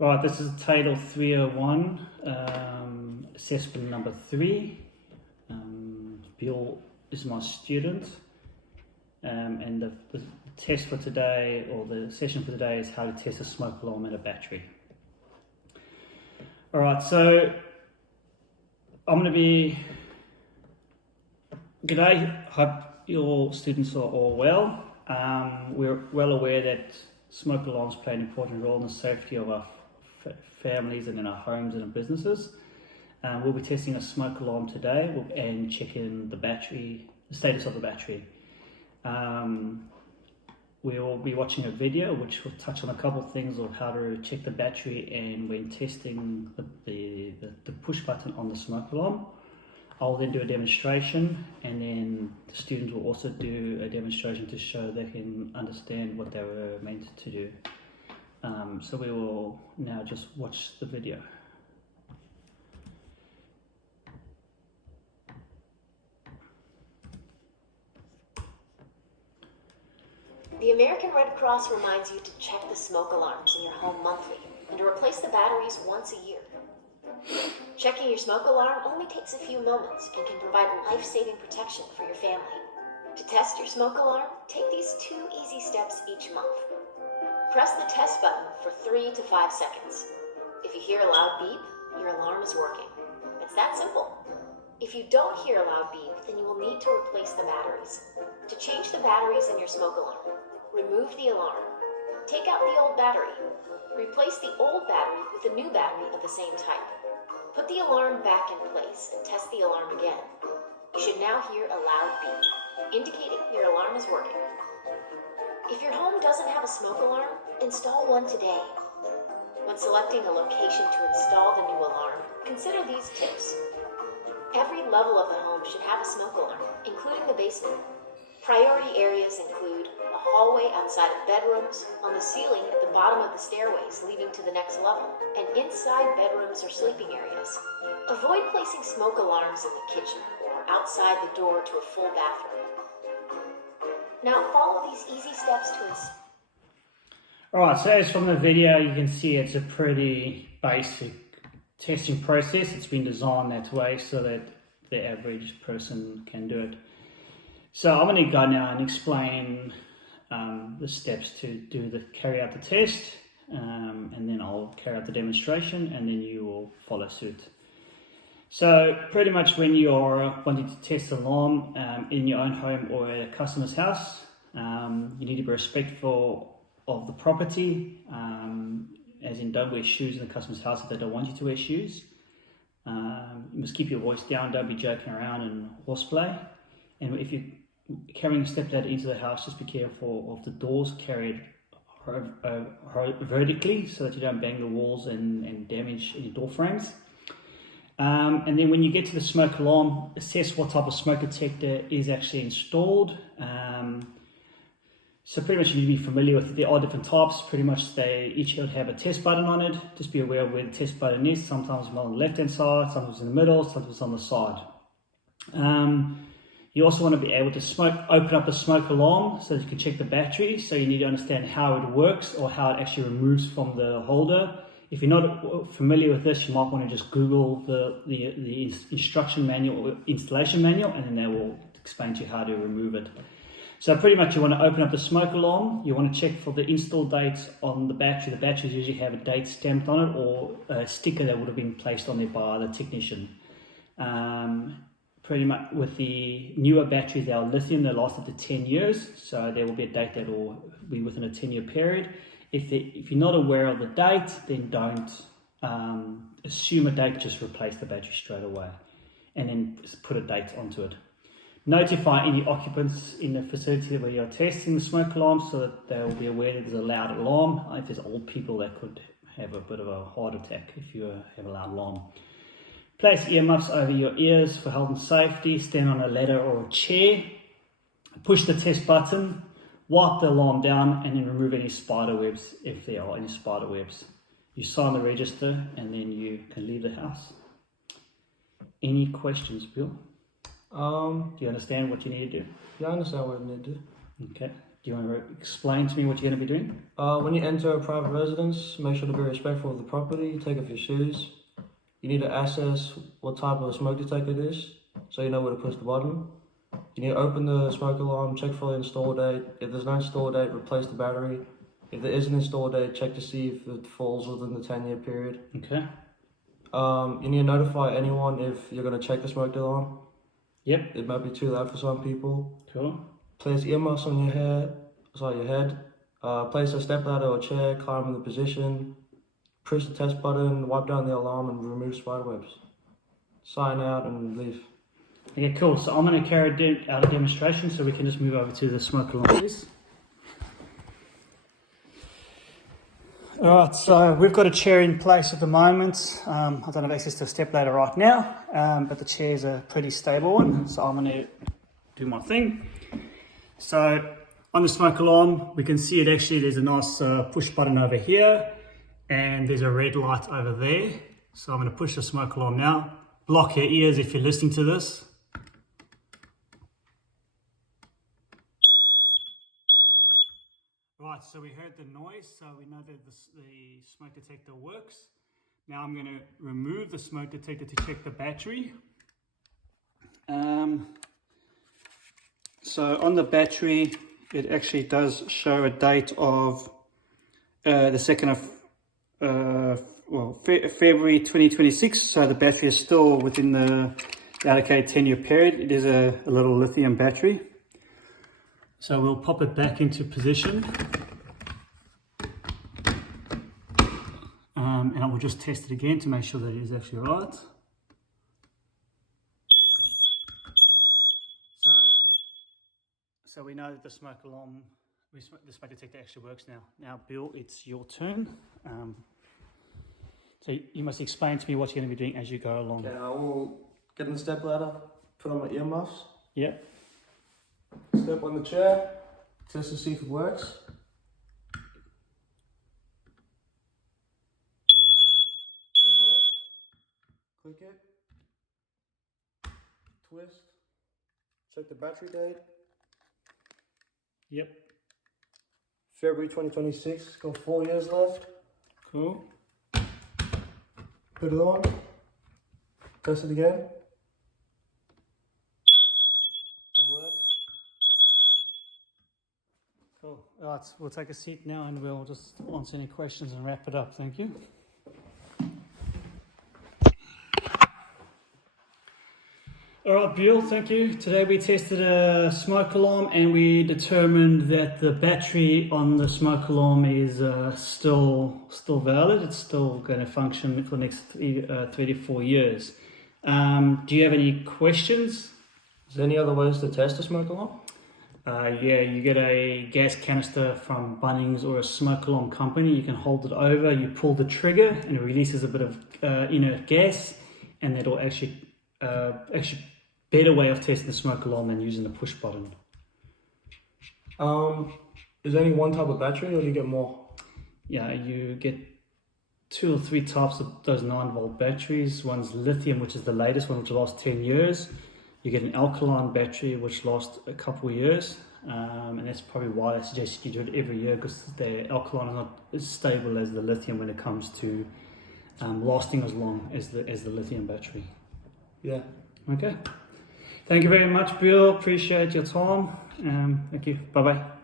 Right, this is Taedel 301, assessment number 3. Bill is my student, and the test for today, or the session for today, is how to test a smoke alarm and a battery. Alright, so I'm going to be... G'day, hope your students are all well. We're well aware that smoke alarms play an important role in the safety of our families and in our homes and our businesses. We'll be testing a smoke alarm today and checking the status of the battery. We will be watching a video which will touch on a couple of things of how to check the battery and when testing the push button on the smoke alarm. I'll then do a demonstration, and then the students will also do a demonstration to show they can understand what they were meant to do. So we will now just watch the video. The American Red Cross reminds you to check the smoke alarms in your home monthly and to replace the batteries once a year. Checking your smoke alarm only takes a few moments and can provide life-saving protection for your family. To test your smoke alarm, take these 2 easy steps each month. Press the test button for 3 to 5 seconds. If you hear a loud beep, your alarm is working. It's that simple. If you don't hear a loud beep, then you will need to replace the batteries. To change the batteries in your smoke alarm, remove the alarm. Take out the old battery. Replace the old battery with a new battery of the same type. Put the alarm back in place and test the alarm again. You should now hear a loud beep, indicating your alarm is working. If your home doesn't have a smoke alarm, install one today. When selecting a location to install the new alarm, consider these tips. Every level of the home should have a smoke alarm, including the basement. Priority areas include a hallway outside of bedrooms, on the ceiling at the bottom of the stairways leading to the next level, and inside bedrooms or sleeping areas. Avoid placing smoke alarms in the kitchen or outside the door to a full bathroom. Now follow these easy steps to install. Alright, so as from the video you can see it's a pretty basic testing process. It's been designed that way so that the average person can do it. So I'm going to go now and explain the steps to carry out the test, and then I'll carry out the demonstration, and then you will follow suit. So pretty much when you're wanting to test an alarm in your own home or at a customer's house, you need to be respectful of the property, as in don't wear shoes in the customer's house if they don't want you to wear shoes. You must keep your voice down, don't be joking around and horseplay. And if you're carrying a stepladder into the house, just be careful of the doors carried vertically so that you don't bang the walls and damage any door frames. And then when you get to the smoke alarm, assess what type of smoke detector is actually installed. So pretty much you need to be familiar with it. There are different types. Pretty much they each have a test button on it. Just be aware of where the test button is. Sometimes it's on the left hand side, sometimes in the middle, sometimes it's on the side. You also want to be able to open up the smoke alarm so that you can check the battery. So you need to understand how it works or how it actually removes from the holder. If you're not familiar with this, you might want to just Google the instruction manual or installation manual, and then they will explain to you how to remove it. So pretty much you want to open up the smoke alarm. You want to check for the install dates on the battery. The batteries usually have a date stamped on it or a sticker that would have been placed on there by the technician. Pretty much with the newer batteries, they are lithium, they last up to 10 years. So there will be a date that will be within a 10-year period. If you're not aware of the date, then don't assume a date, just replace the battery straight away. And then put a date onto it. Notify any occupants in the facility where you're testing the smoke alarm so that they will be aware that there's a loud alarm. If there's old people, that could have a bit of a heart attack if you have a loud alarm. Place earmuffs over your ears for health and safety. Stand on a ladder or a chair. Push the test button. Wipe the alarm down and then remove any spider webs if there are any spider webs. You sign the register and then you can leave the house. Any questions, Bill? Do you understand what you need to do? Yeah, I understand what I need to do. Okay. Do you want to explain to me what you're going to be doing? When you enter a private residence, make sure to be respectful of the property. Take off your shoes. You need to assess what type of smoke detector it is, so you know where to push the button. You need to open the smoke alarm, check for the install date. If there's no install date, replace the battery. If there is an install date, check to see if it falls within the 10-year period. Okay. You need to notify anyone if you're going to check the smoke alarm. Yep. It might be too loud for some people. Cool. Place earmuffs on your head. Place a stepladder or chair, climb in the position. Push the test button, wipe down the alarm, and remove spiderwebs. Sign out and leave. Okay, cool. So I'm going to carry out a demonstration, so we can just move over to the smoke alarm, please. Alright, so we've got a chair in place at the moment. I don't have access to a stepladder right now, but the chair's a pretty stable one, so I'm going to do my thing. So on the smoke alarm, we can see it actually, there's a nice push button over here, and there's a red light over there. So I'm going to push the smoke alarm now. Block your ears if you're listening to this. Right, so we heard the noise, so we know that the smoke detector works. Now I'm going to remove the smoke detector to check the battery. So on the battery, it actually does show a date of the 2nd of February 2026. So the battery is still within the allocated 10-year period. It is a little lithium battery. So we'll pop it back into position. And I will just test it again to make sure that it is actually right. So we know that the smoke alarm, the smoke detector actually works now. Now, Bill, it's your turn. So you must explain to me what you're going to be doing as you go along. Okay, I will get in the stepladder, put on my earmuffs. Yep. Step on the chair, test to see if it works. It works. Click it. Twist. Check the battery date. Yep. February 2026, got 4 years left. Cool. Put it on. Test it again. Cool. All right, we'll take a seat now and we'll just answer any questions and wrap it up. Thank you. All right, Bill, thank you. Today we tested a smoke alarm and we determined that the battery on the smoke alarm is still valid. It's still going to function for the next 3 to 4 years. Do you have any questions? Is there any other ways to test a smoke alarm? Yeah, you get a gas canister from Bunnings or a smoke alarm company. You can hold it over, you pull the trigger and it releases a bit of inert gas, and that'll actually better way of testing the smoke alarm than using the push button. Is there only one type of battery or do you get more? Yeah, you get 2 or 3 types of those 9-volt batteries. One's lithium, which is the latest one, which lasts 10 years. You get an alkaline battery, which lasts a couple of years, and that's probably why I suggest you do it every year, because the alkaline is not as stable as the lithium when it comes to lasting as long as the lithium battery. Yeah. Okay. Thank you very much, Bill. Appreciate your time. Thank you. Bye-bye.